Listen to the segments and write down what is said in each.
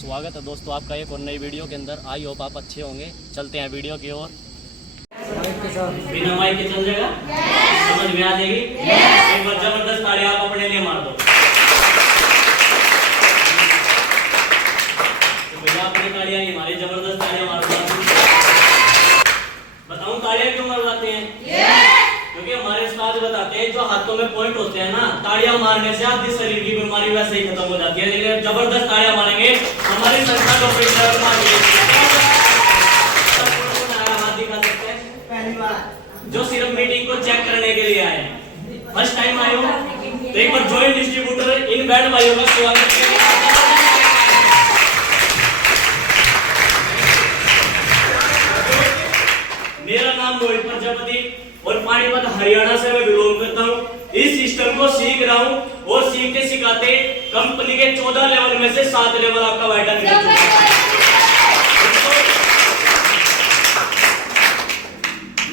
स्वागत है दोस्तों आपका एक और नई वीडियो के अंदर। आई होप आप अच्छे होंगे। चलते हैं वीडियो की ओर। बिना माइक के चल जाएगा? समझ में आ जाएगी? एक बार जबरदस्त ताली आप अपने लिए मार दो। तो भैया अपनी तालियां नहीं मारी, जबरदस्त तालियां मार दो। बताऊं तालियां क्यों मरवाते हैं? क्योंकि हमारे उस्ताद बताते हैं जो हाथों में पॉइंट होते हैं ना, तालियां मारने से आधी शरीर की बीमारी वैसे ही खत्म हो जाती है। लेकिन जबरदस्त तालियां मारेंगे हमारी संस्था को जो सिर्फ मीटिंग को चेक करने के लिए आए। फर्स्ट टाइम आए हो तो एक बार जॉइंट डिस्ट्रीब्यूटर इन बैंड भाइयों का स्वागत करें। मेरा नाम मोहित प्रजापति और पानीपत हरियाणा से मैं बिलोंग करता हूँ। इस सिस्टम को सीख रहा हूँ और सीखते सिखाते कंपनी के 14 लेवल में से 7 लेवल आपका वाइटा निकल चुका है।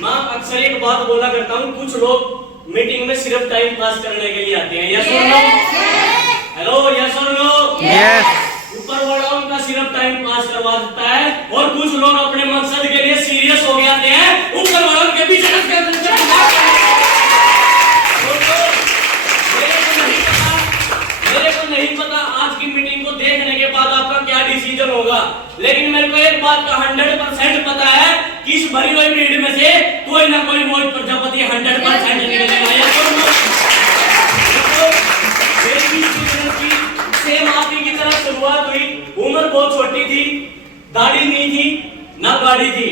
मैं अक्सर एक बात बोला करता हूँ, कुछ लोग मीटिंग में सिर्फ टाइम पास करने के लिए आते हैं। यस और नो? हेलो, यस और नो? यस। ऊपर वाला उनका सिर्फ टाइम पास करवा देता है और कुछ लोग अपने मकसद के लिए सीरियस हो गए आते हैं। ऊपर वाला उनके पीछे मेरे को नहीं पता आज की मीटिंग को देखने के बाद आपका क्या डिसीजन होगा, लेकिन मेरे को एक बात का 100% पता है कि इस भरी हुई भीड़ में से कोई ना कोई मोहित प्रजापति 100% निकलेगा। सेम आप ही की तरह शुरुआत हुई। उम्र बहुत छोटी थी, दाढ़ी नहीं थी, ना गाड़ी थी।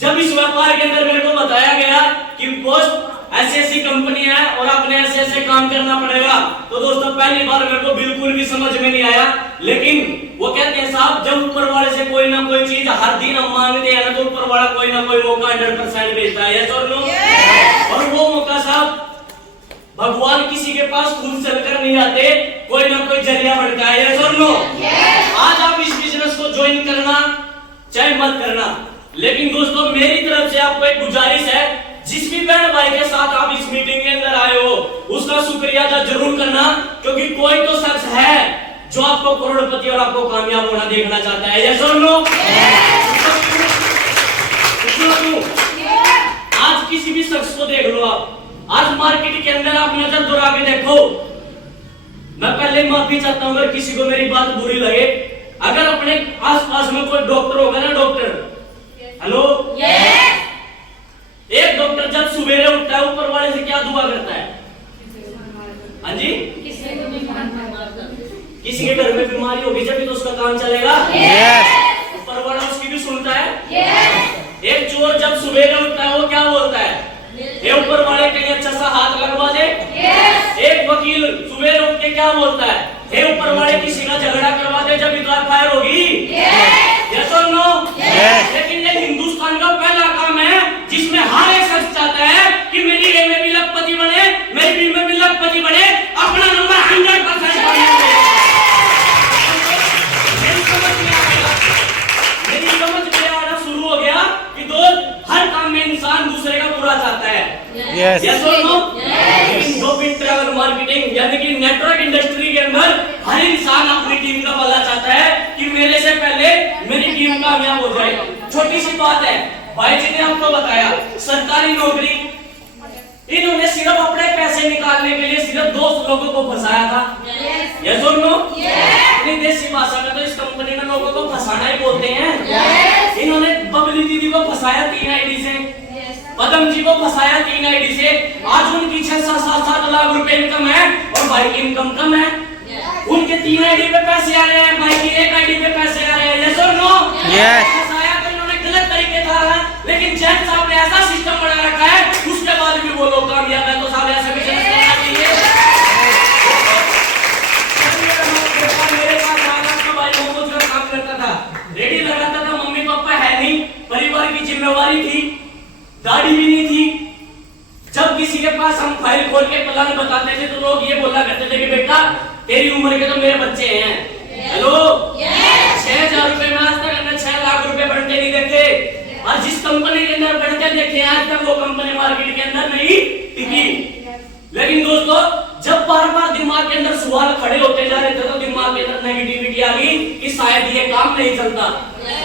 जब इस व्यापार के अंदर मेरे को बताया गया कि पोस्ट ऐसी कंपनी है और आपने ऐसे काम करना पड़ेगा, तो दोस्तों पहली बार मेरे को बिल्कुल भी समझ में नहीं आया। लेकिन वो कहते हैं साहब, जब ऊपर वाले से कोई ना कोई चीज हर दिन हम मांगते हैं ना, तो ऊपर वाला कोई ना कोई मौका 100% भेजता है। यस और नो? और वो मौका साहब भगवान किसी के पास खुद चलकर नहीं आते, कोई ना कोई जरिया बनता है। यस और नो? आज आप इस बिजनेस को ज्वाइन करना चाहे मत करना, लेकिन दोस्तों मेरी तरफ से आपको एक गुजारिश है, जिस भी बहन भाई के साथ आप इस मीटिंग के अंदर आए हो उसका शुक्रिया अदा जरूर करना, क्योंकि कोई तो शख्स है जो आपको करोड़पति और आपको कामयाब होना देखना चाहता है। यस और नो? आज किसी भी शख्स को देख लो, आप आज मार्केट के अंदर आप नजर दौड़ा के देखो। मैं पहले माफी चाहता हूं अगर किसी को मेरी बात बुरी लगे। अगर अपने आसपास में कोई डॉक्टर होगा ना, डॉक्टर, हेलो, एक डॉक्टर जब सवेरे उठता है ऊपर वाले से क्या दुआ करता है? हाँ जी, किसी के घर में बीमारी होगी जब भी तो उसका काम चलेगा। ऊपर वाला उसकी भी सुनता है। एक चोर जब सवेरे उठता है वो क्या बोलता है? ये ऊपर वाले कहीं अच्छा सा हाथ लगवा दे। एक वकील सवेरे उठ के क्या बोलता है? हे ऊपर वाले किसी का झगड़ा करवा दे जब इधर फायर होगी। यस और नो? लेकिन ये हिंदुस्तान का पहला काम है जिसमें हर एक शख्स चाहता है कि मेरी ए में भी लखपति बने, मेरी बी में भी लखपति बने, अपना नंबर 100% मेरी समझ में आना शुरू हो गया कि दोस्त हर काम में इंसान दूसरे का बुरा चाहता है। यस और नो? लेकिन डॉप इन ट्रैवल मार्केटिंग यानी कि नेटवर्क इंडस्ट्री के अंदर हर इंसान अपनी टीम का भला चाहता है कि मेरे से पहले मेरी टीम कामयाब हो जाए। छोटी सी बात है, भाई जी ने आपको बताया सरकारी नौकरी, इन्होंने सिर्फ अपने पैसे निकालने के लिए सिर्फ 2 लोगों को फंसाया था। यस और नो? अपनी देसी भाषा में तो इस कंपनी में लोगों को फंसाना ही बोलते हैं। इन्होंने बबली दीदी को फंसाया 3 आईडी से, पदम जी को फंसाया 3 आईडी से। आज उनकी 6-7 लाख रुपए इनकम है और भाई की इनकम कम है। उनके 3 आईडी पे पैसे आ रहे हैं, भाई की 1 आईडी पे पैसे आ रहे हैं। यस और नो? फंसाया तो इन्होंने गलत तरीके था, लेकिन जैन साहब ने ऐसा सिस्टम बना रखा है उसके बाद भी वो लोग कामयाब है। तो साहब ऐसे बिजनेस करना चाहिए। मेरे पास आगा का भाई मोमोज का काम करता था, रेडी लगाता था, मम्मी पापा है नहीं, परिवार की जिम्मेवारी थी, दाढ़ी भी नहीं थी। जब किसी के पास हम फाइल खोल के प्लान बताते थे तो लोग ये बोला करते थे कि बेटा तेरी उम्र के तो मेरे बच्चे हैं। हेलो, 6,000 रुपए में आज तक हमने 6 लाख रुपए बनते नहीं देखे, और जिस कंपनी के अंदर बनते देखे आज तक वो कंपनी मार्केट के अंदर नहीं टिकी। लेकिन दोस्तों जब बार बार दिमाग के अंदर सवाल खड़े होते जा रहे थे तो दिमाग के अंदर नेगेटिविटी आ गई कि शायद ये काम नहीं चलता।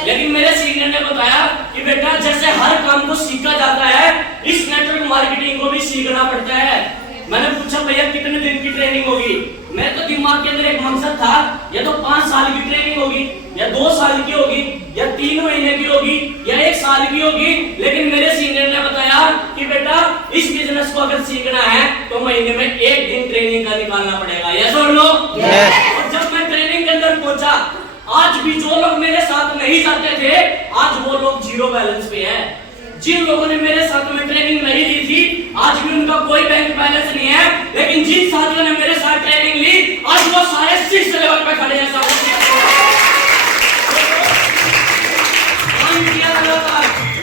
लेकिन मेरे सीनियर ने बताया कि बेटा जैसे हर काम को सीखा जाता है, इस नेटवर्क मार्केटिंग को भी सीखना पड़ता है। मैंने पूछा भैया कितने दिन की ट्रेनिंग होगी? मैं तो दिमाग के अंदर एक मकसद था, या तो 5 साल की ट्रेनिंग होगी, या 2 साल की होगी, या 3 महीने की होगी, या 1 साल की होगी। लेकिन मेरे सीनियर ने बताया कि बेटा इस बिजनेस को अगर सीखना है तो महीने में 1 दिन ट्रेनिंग का निकालना पड़ेगा। यस और नो? और जब मैं ट्रेनिंग के अंदर पहुंचा, आज भी जो लोग मेरे साथ नहीं जाते थे, आज वो लोग 0 बैलेंस पे है। जिन लोगों ने मेरे साथ में ट्रेनिंग नहीं ली थी, आज भी उनका कोई बैंक बैलेंस नहीं है। लेकिन जिन साथियों ने मेरे साथ ट्रेनिंग ली, आज वो सारे 6 लेवल पे खड़े हैं।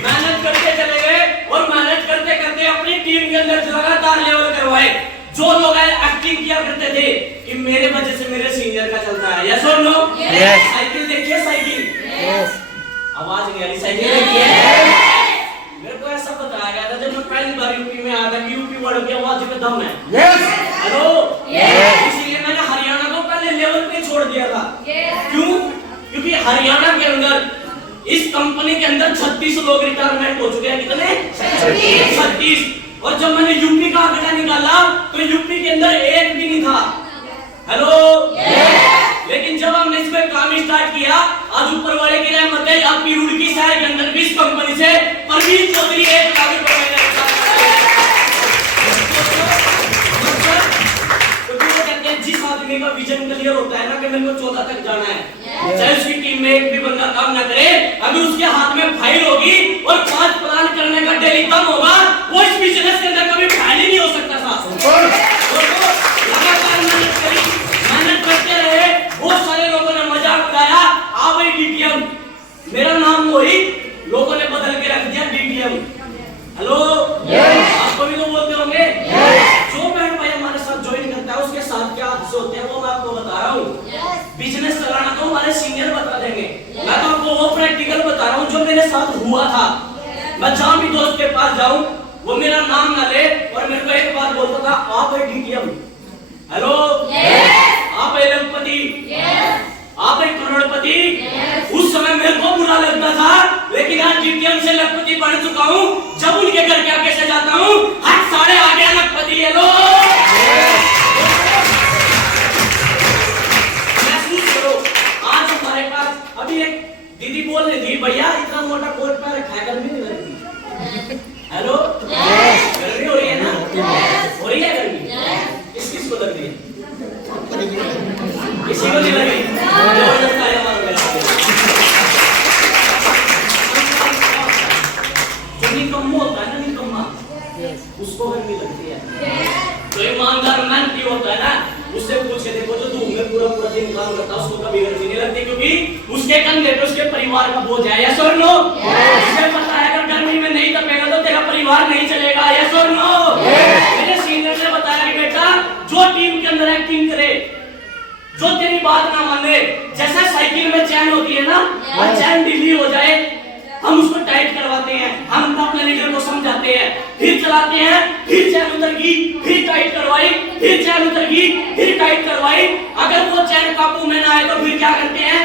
मेहनत करते चले गए और मेहनत करते करते अपनी टीम के अंदर लगातार लेवल करवाए। जो लोग एक्टिंग किया करते थे कि मेरे वजह से मेरे सीनियर का चलता है, यस और नो? साइकिल देखिए, साइकिल आवाज नहीं आ रही, साइकिल देखिए। मेरे को ऐसा बताया गया था जब मैं पहली बार यूपी में आया था कि यूपी वर्ड की आवाज में दम है। हेलो, इसीलिए मैंने हरियाणा को पहले लेवल पे छोड़ दिया था। क्यों? क्योंकि हरियाणा के अंदर इस कंपनी के अंदर 36 लोग रिटायरमेंट हो चुके हैं। कितने? 36। और जब मैंने यूपी का आंकड़ा निकाला तो यूपी के अंदर एक भी नहीं था। हेलो, लेकिन जब हमने इस पे काम स्टार्ट किया, आज ऊपर वाले की रहमत है, आपकी रुड़की शहर के अंदर भी इस कंपनी से परवीन चौधरी 1 लाख रुपए जिस आदमी का विजन क्लियर होता है ना कि मेरे को 14 तक जाना है, चाहे उसकी टीम में एक भी बंदा काम ना करे, अगर उसके हाथ में फाइल होगी और 5 प्लान करने का डेली कम होगा, वो इस बिजनेस के अंदर कभी फाइल ही नहीं हो सकता था। लगातार मेहनत करते रहे। बहुत सारे लोगों ने मजाक उड़ाया, आ भाई डीटीएम, मेरा नाम वही लोगों ने बदल के रख दिया डीटीएम। हेलो, आपको भी तो बोलते होंगे। जो बहन भाई हमारे साथ ज्वाइन करता है उसके साथ क्या हादसे होते हैं वो मैं आपको बता रहा हूँ। बिजनेस चलाना तो हमारे सीनियर बता देंगे, मैं तो आपको वो प्रैक्टिकल बता रहा हूँ जो मेरे साथ हुआ था। मैं जहाँ भी दोस्त के पास जाऊँ वो मेरा नाम ना ले और मेरे को एक बात बोलता था, आप है डीटीएम। हेलो, आप है लखपति, आप है करोड़पति। उस समय मेरे को बुरा लगता था, लेकिन आज डीटीएम से लखपति बन चुका हूँ। जब उनके घर के आगे से जाता हूँ, हाथ साढ़े आ गया लखपति। हेलो, महसूस करो। आज हमारे पास अभी एक दीदी बोल रही थी, भैया इतना मोटा कोट पहन रखा है, गर्मी नहीं लगती? हेलो, गर्मी हो रही है ना? हो रही है गर्मी? किस को लग रही है? किसी को नहीं लगी? जबरदस्त आया हमारा। जो निकम्मा होता है ना, निकम्मा, उसको गर्मी लगती है। तो ईमानदार मेहनती होता है ना, उससे पूछ के देखो जो धूप में पूरा पूरा दिन काम करता है, उसको कभी गर्मी नहीं लगती, क्योंकि उसके कंधे पे उसके परिवार का बोझ है। यस और नो? उसे पता है अगर गर्मी में नहीं तपेगा तो तेरा परिवार नहीं चलेगा। यस और नो? मेरे सीनियर ने बताया कि बेटा जो टीम के अंदर एक्टिंग करे, जो तेरी बात ना माने, जैसे साइकिल में चैन होती है ना, वो चैन ढीली हो जाए, हम उसको टाइट करवाते हैं, हम अपने लीडर को समझाते हैं, फिर चलाते हैं, फिर चैन उतर गई, फिर टाइट करवाई, फिर चैन उतर गई, फिर टाइट करवाई। अगर वो चैन काबू में ना आए तो फिर क्या करते हैं?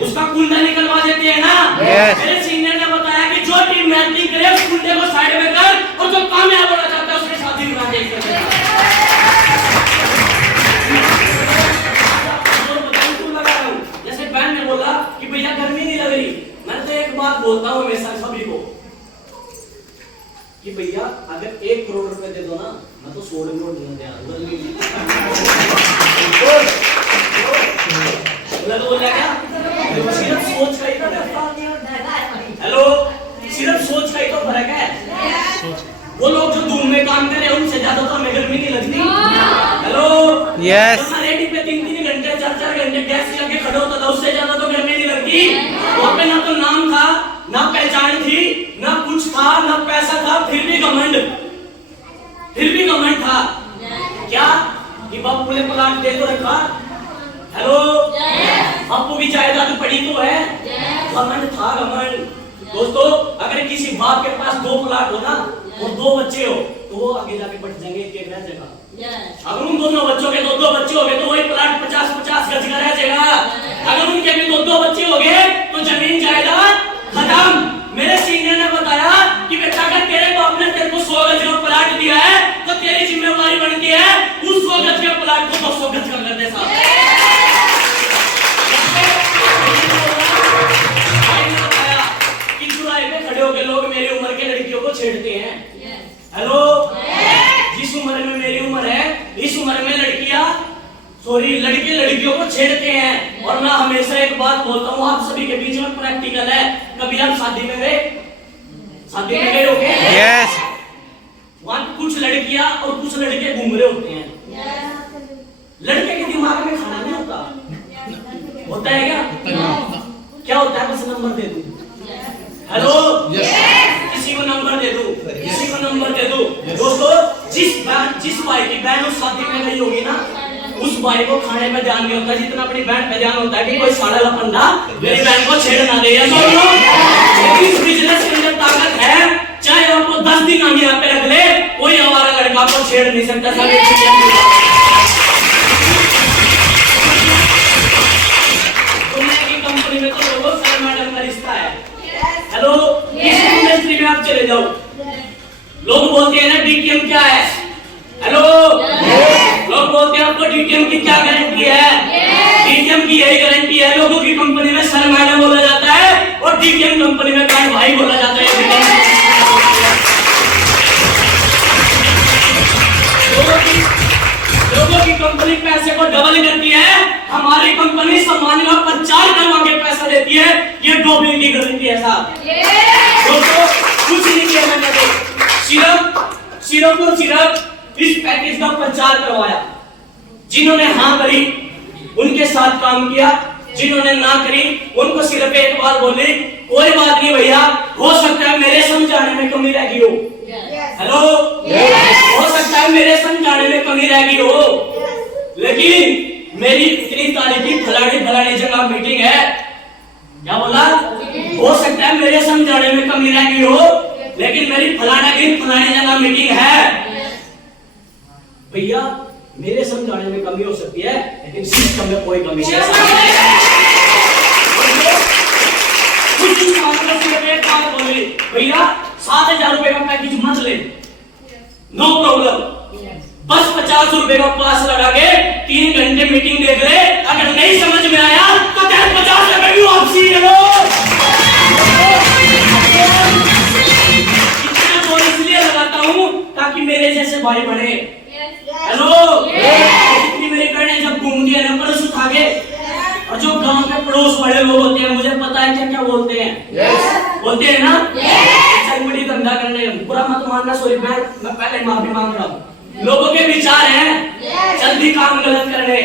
उसका कुंडा निकलवा देते हैं ना। मेरे सीनियर ने बताया कि जो टीम मेहनती करे उस कुंडे को साइड में कर, और जो कामयाब होना चाहता है उसके साथ ही बना दे। जैसे बहन ने बोला कि भैया गर्मी नहीं लग रही, मैं तो एक बात बोलता हूँ हमेशा सभी को कि भैया अगर 1 करोड़ रुपए दे दो ना, मैं तो 100 करोड़ देने तैयार हूं। सिर्फ सोच का ही फर्क है। हेलो, सिर्फ सोच का ही तो फर्क है। वो लोग जो धूप में काम कर रहे हैं उनसे ज्यादा तो हमें गर्मी नहीं लगती। हेलो, यस, रेडी पे 3-3 घंटे 4-4 घंटे गैस लगे खड़े होता था, उससे ज्यादा तो गर्मी नहीं लगती। वहां पे ना तो नाम था, ना पहचान थी, ना कुछ था, ना पैसा था, फिर भी घमंड था। क्या कि बापू ने प्लाट दे तो रखा। हेलो, बापू की जायदाद पड़ी तो है, घमंड था, घमंड। दोस्तों, अगर किसी बाप के पास 2 प्लाट हो ना और 2 बच्चे हो तो वो आगे जाके बढ़ जाएंगे एक रह जगह। अगर उन दोनों बच्चों के 2-2 बच्चे हो गए तो वही प्लाट 50-50 गज का रह जाएगा। अगर उनके भी 2-2 बच्चे हो गए तो जमीन जायदाद खत्म। मेरे सीनियर ने बताया कि बेटा अगर तेरे बाप ने तेरे को 100 गज का प्लाट दिया है तो तेरी जिम्मेवारी बनती है उस 100 गज के प्लाट को 200 गज का कर दे साहब। कि जुराए पे खड़े होकर लोग मेरी उम्र के लड़कियों को छेड़ते हैं। हेलो, जिस उम्र में मेरी उम्र है इस उम्र में लड़के लड़कियों को छेड़ते हैं। और मैं हमेशा एक बात बोलता हूँ, आप सभी के बीच में प्रैक्टिकल है। कभी आप शादी में गए हो क्या? यस। वहां कुछ लड़कियां और कुछ लड़के घूम रहे होते हैं। लड़के के दिमाग में खाना नहीं होता है क्या होता है? बस नंबर दे दूं। हेलो, किसी को नंबर दे दूं, किसी को नंबर दे दूं। दोस्तों, जिस भाई की बहन उस शादी में गई होगी ना, उस भाई को खाने पे ध्यान नहीं होता जितना अपनी बहन पे ध्यान होता है कि कोई साड़ा लपंडा मेरी बहन को छेड़ ना दे। इस बिजनेस के अंदर ताकत है, चाहे आपको 10 दिन आगे यहाँ पे रख ले, कोई हमारा लड़का को छेड़ नहीं सकता। कंपनी में तो लोगों सर मैडम का रिश्ता है। हेलो, किसी इंडस्ट्री में आप चले जाओ, लोग बोलते हैं ना डीटीएम क्या है। हेलो, लोग बोलते हैं आपको डीटीएम की क्या गारंटी है? डीटीएम की यही गारंटी है, लोगों की कंपनी में सर मैडम बोला जाता है और डीटीएम कंपनी में बहन भाई बोला जाता है। लोगों की कंपनी पैसे को डबल करती है, हमारी कंपनी सम्मान का 50 गुना के पैसा देती है। ये डबलिंग की गारंटी है साहब। दोस्तों, कुछ नहीं किया मैंने तो सिर्फ इस पैकेज का प्रचार करवाया। जिन्होंने हाँ करी उनके साथ काम किया, जिन्होंने ना करी उनको सिर्फ एक बात बोली, कोई बात नहीं भैया, हो सकता है मेरे समझाने में कमी रह गई हो। हेलो, हो सकता है मेरे समझाने में कमी रह गई हो, लेकिन मेरी इतनी तारीफ की फलानी जगह मीटिंग है। क्या बोला? हो सकता है मेरे समझाने में कमी रह गई हो, लेकिन मेरी फलानी जगह मीटिंग है। भैया, मेरे समझाने में कमी हो सकती है, लेकिन सिस्टम में कोई कमी नहीं है। भैया 7,000 रुपए का पैकेज मत ले, नो प्रॉब्लम। बस 50 रुपए का पास लगा के 3 घंटे मीटिंग देख ले, अगर नहीं समझ में आया तो 50 रुपए भी वापसी ले लो। इतना जोर इसलिए लगाता हूँ ताकि मेरे जैसे भाई बढ़े। हेलो, इतनी मेरी बहनें जब घूमती है ना पर्स उठा के, और जो गांव में पड़ोस वाले लोग होते हैं, मुझे पता है क्या बोलते हैं। बोलते हैं ना, बड़ी धंधा करने, बुरा मत मानना, सॉरी मैं पहले माफी मांग रहा हूँ। लोगों के विचार हैं जल्दी काम गलत करने,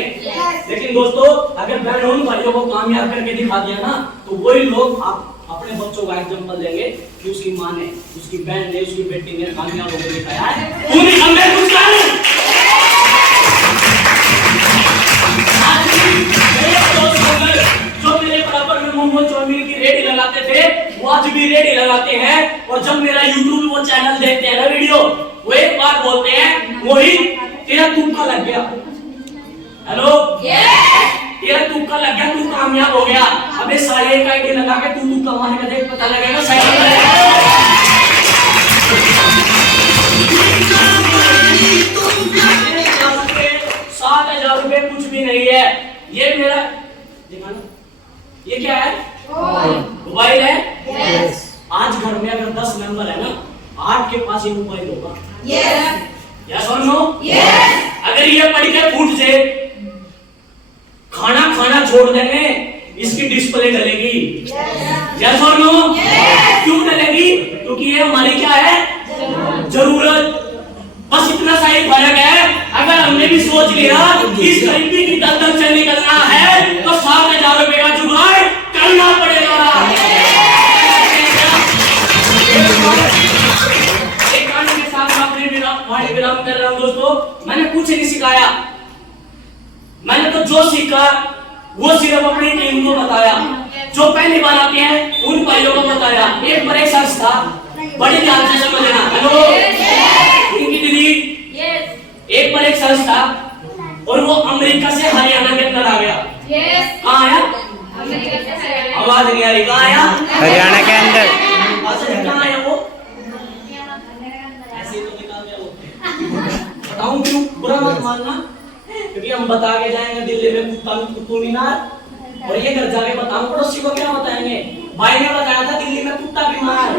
लेकिन दोस्तों अगर बहन उन भाइयों को कामयाब करके दिखा दिया ना, तो वही लोग आप अपने बच्चों का एग्जांपल देंगे कि उसकी माँ ने, उसकी बहन ने, उसकी बेटी ने कामयाब होकर दिखाया है। पूरी हमें कुछ जो मेरे बराबर में मोमो चाउमीन की रेडी लगाते थे, वो आज भी रेडी लगाते हैं। और जब मेरा यूट्यूब वो चैनल देखते हैं ना वीडियो, वो एक बात बोलते हैं, वही तेरा तुक्का लग गया। हेलो, तेरा तुक्का लग गया, तू कामयाब हो गया। अबे सारे का आईडी लगा के तू तुक्का मारने का देख, पता लगेगा शायद। 7,000 रुपए कुछ भी नहीं है। ये मेरा दिखाना, ये क्या है? मोबाइल है। yes. आज घर में अगर 10 मेंबर है ना, 8 के पास ये मोबाइल होगा। यस और नो? अगर ये पढ़ के फूट से खाना छोड़ देंगे, इसकी डिस्प्ले डलेगी। यस और नो? क्यों डलेगी? क्योंकि ये हमारी क्या है? जरूरत। बस इतना सा ही फर्क है। अगर हमने भी सोच लिया कि इस गरीबी की दलदल से निकलना है, तो 7,000 रुपए का जुगाड़ करना पड़ेगा। एक गाने के साथ अपने विराम कर रहा हूं। दोस्तों, मैंने कुछ नहीं सिखाया, मैंने तो जो सीखा वो सिर्फ अपनी टीम को बताया। जो पहली बार आते हैं उन भाइयों को बताया। एक बड़े शख्स था, बड़ी ध्यान से समझना। हेलो, इनकी दीदी एक बार एक शख्स था और वो अमेरिका से हरियाणा के अंदर आ गया। कहाँ आया? आवाज नहीं आ रही। कहाँ आया? हरियाणा के अंदर। कहाँ आया वो? ऐसे तो निकाल दिया वो। बताऊं क्यों? बुरा मत मानना, क्योंकि हम बता के जाएंगे दिल्ली में कुतुब मीनार, और ये घर जाके बताऊं पड़ोसी को क्या बताएंगे? भाई ने बताया था दिल्ली में कुत्ता बीमार।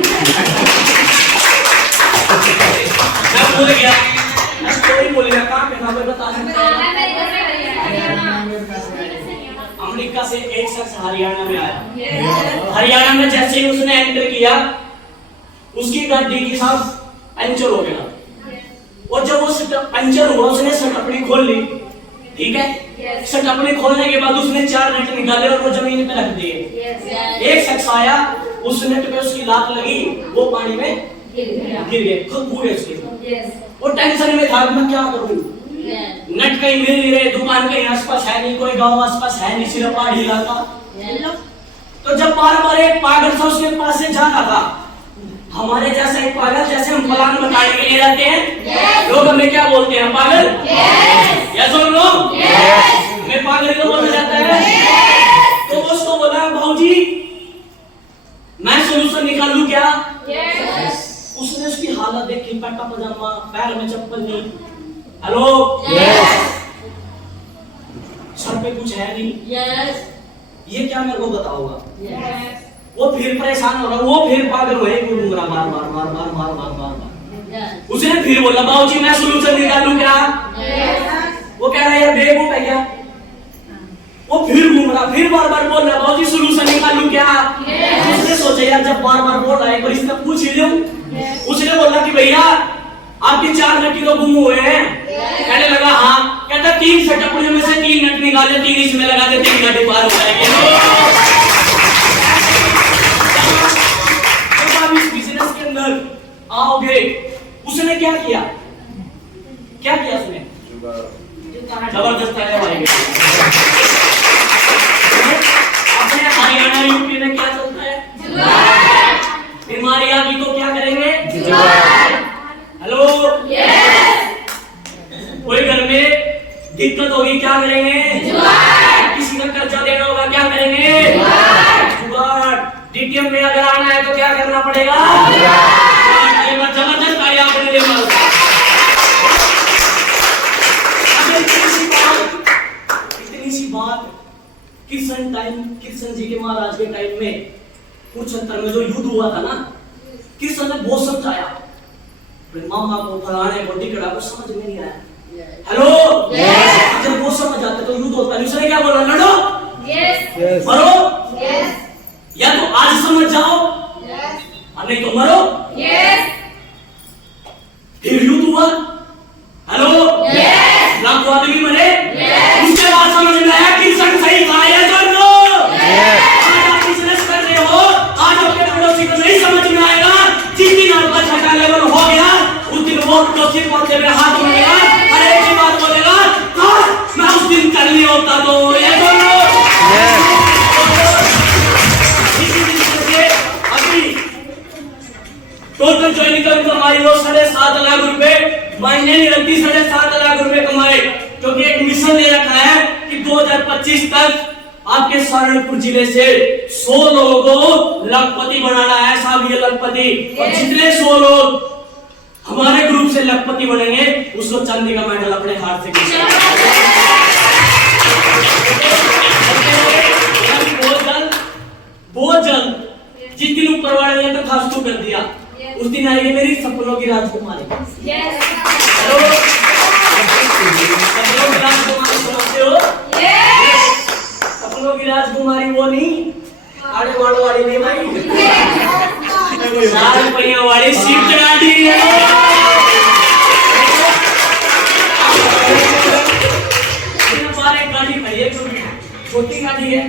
मैं भूल गया, मैं स्टोरी भूल गया। कहाँ पे था मैं बता सकता हूं? अमेरिका से एक शख्स हरियाणा में आया। हरियाणा में जैसे ही उसने एंटर किया, उसकी गाड़ी की साथ पंचर हो गया, और जब वो पंचर हुआ उसने सटपनी खोल ली। ठीक है, सटपनी खोलने के बाद उसने 4 नट निकाले और वो जमीन पे रख दिए। एक शख्स आया, उस नट पे उसकी लात लगी, वो पानी में गिर गए, खुद पूरे उसके। वो टेंशन में था, मैं क्या करूं? नट कहीं मिल नहीं रहे, दुकान कहीं आसपास है नहीं, कोई गांव आसपास है नहीं, सिर्फ पहाड़ी इलाका। तो जब बार-बार एक पागल सा उसके पास से जा रहा था, हमारे जैसा एक पागल, जैसे हम प्लान बताने के लिए जाते हैं, लोग हमें क्या बोलते हैं? पागल। यस और नो? मैं पागल को बोला जाता है। तो उसको बोला, भाऊजी मैं सोल्यूशन निकालूं क्या? उसने उसकी हालत देखी, पट्टा पजामा, पैर में चप्पल नहीं। हेलो, सर पे कुछ है नहीं, ये क्या मेरे को बताओगा? वो फिर परेशान हो रहा, वो फिर पागल हुए, घूम रहा बार बार। उसने फिर बोला, बाबूजी मैं सोल्यूशन निकालूं क्या? वो कह रहा है यार बेवकूफ है क्या? वो फिर घूम रहा, फिर बार बार बोल रहा, बाबूजी सोल्यूशन निकालूं क्या? उसने सोचा यार जब बार बार बोल रहा है, पर इससे पूछ ही लूं। उसने बोला कि भैया आपकी 4 नट तो गुम हुए हैं। कहने लगा हाँ। कहता 3 सटपड़ियों में से 3 नट निकाले, 3 इसमें लगा दे, 3 नट पार हो जाएंगे। बिजनेस के अंदर आओगे, उसने क्या किया? उसने जबरदस्त है भाई। अपने हरियाणा यूपी में क्या चलता है? बीमारी आ गई तो क्या करेंगे? हेलो, कोई घर में दिक्कत होगी क्या करेंगे? किसी का कर्जा देना होगा क्या करेंगे? जुगाड़। डीटीएम में अगर आना है तो क्या करना पड़ेगा? जबरदस्त कार्य आपने ले मारा। इतनी सी बात कृष्ण जी के महाराज के टाइम में कुरुक्षेत्र में जो युद्ध हुआ था ना, कृष्ण ने बहुत समझाया, मामा को, फलाने को, टिकड़ा को, समझ में नहीं आया। हेलो, जब वो समझ आते तो युद्ध होता है। उसने क्या बोला? लड़ो, मरो, या तो आज समझ जाओ और नहीं तो मरो। फिर युद्ध हुआ। हेलो, लाखों आदमी मरे। उसके बाद समझ में आया कृष्ण सही कहा है। आज आप बिजनेस कर रहे हो, आज अपने पड़ोसी को नहीं समझ में आएगा। जिस दिन आपका छठा लेवल हो गया, उस दिन वो पड़ोसी पहुंचे में हाथ उठाएगा और एक ही बात बोलेगा, मैं उस दिन कर लिया होता तो ये बोलो। टोटल जो इनकम कमाई वो 7.5 लाख रुपए, महीने नहीं लगती 7.5 लाख रुपए कमाए, क्योंकि एक मिशन ले रखा है कि 2025 तक आपके सहारनपुर जिले से 100 लोगों को लखपति बनाना है। साहब ये लखपति, और जितने 100 लोग हमारे ग्रुप से लखपति बनेंगे, उसको चांदी का मेडल अपने हाथ से बहुत जल्द जिस दिन ऊपर वाले ने तो खास तो कर दिया, उस दिन आएगी मेरी सपनों की राजकुमारी। सपनों की राजकुमारी समझते हो? सपनों की राजकुमारी वो नहीं, आड़े वालों वाली नहीं भाई, साल पहिया वाली स्विफ्ट गाड़ी है। गाड़ी खड़ी है, छोटी गाड़ी है।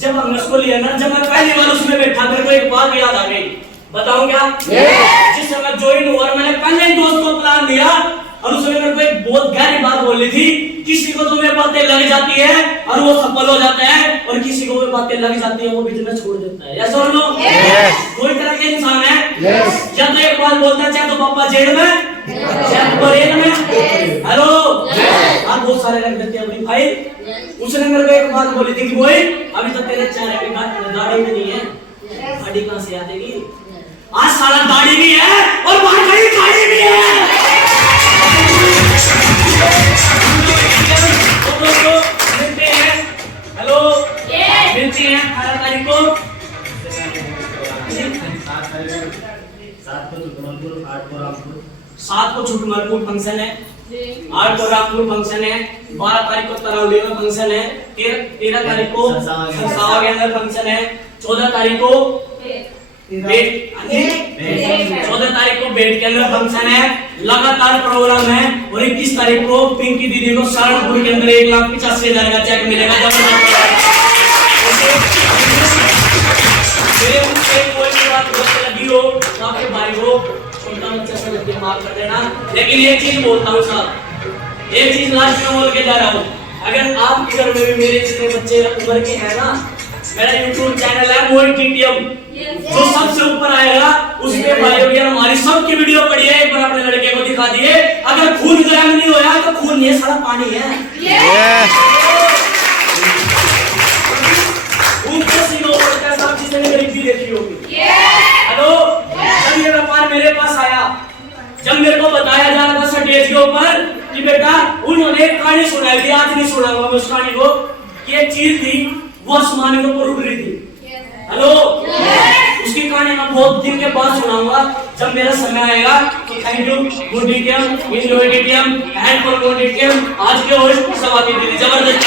जब हमने उसको लिया ना, जब मैं पहली बार उसमें बैठा, मेरे को एक बात याद आ गई। बताऊं क्या? जिस समय ज्वाइन हुआ, मैंने पहले ही दोस्त को प्लान दिया और उसने मेरे को एक बहुत गहरी बात बोली थी, किसी को तुम्हें बातें लग जाती है और वो सफल हो जाता है, और किसी को वो बातें लग जाती है वो बिजनेस छोड़ देता है। यस और नो? कोई तरह के इंसान है, या तो एक बात बोलता है चाहे तो पापा जेल में, हेलो आप बहुत सारे रख देते हैं अपनी फाइल। उसने मेरे को एक बात बोली थी कि बोल अभी तो तेरे चेहरे पे दाढ़ी भी नहीं है, दाढ़ी कहां से आ जाएगी? आज सारा दाढ़ी भी है और बाहर खड़ी दाढ़ी भी है। तो मिलते हैं, हेलो मिलते हैं 18 तारीख को 7 को छुटमलपुर फंक्शन है, 8 को रामपुर फंक्शन है, 12 तारीख को तरावली में फंक्शन है, 13 तारीख को सरसावा के अंदर फंक्शन है, 14 तारीख को बेट 14 तारीख को बेट के अंदर फंक्शन है, लगातार प्रोग्राम है। और 21 तारीख को पिंकी दीदी को सहारनपुर के अंदर 1,85,000 का चेक मिलेगा। मेरे मुझसे कोई भी बात गलत लगी हो तो आपके भाई को छोटा बच्चा समझ के माफ कर देना। लेकिन एक चीज बोलता हूँ साहब, एक चीज लास्ट में बोल के जा रहा हूँ, अगर आपके घर में भी मेरे जितने बच्चे उम्र के हैं ना, मेरा YouTube चैनल है मोहित टीटीएम, जो सबसे ऊपर आएगा उसमें भाइयों की हमारी सबकी वीडियो पड़ी है। एक बार अपने लड़के को दिखा दिए, अगर खून गर्म नहीं होया तो खून नहीं है, सारा पानी है। देखी होगी। हेलो जब ये व्यापार मेरे पास आया, जब मेरे को बताया जा रहा था स्टेज के ऊपर कि बेटा उन्होंने एक कहानी सुनाई थी, आज नहीं सुनाऊंगा मैं उस कहानी को, कि एक चीज थी वो आसमान के ऊपर उड़ रही थी। हेलो उसकी कहानी मैं बहुत दिन के बाद सुनाऊंगा जब मेरा समय आएगा। तो thank you good DTM, in DTM and for good DTM. आज के होस्ट सवाती दीदी जबरदस्त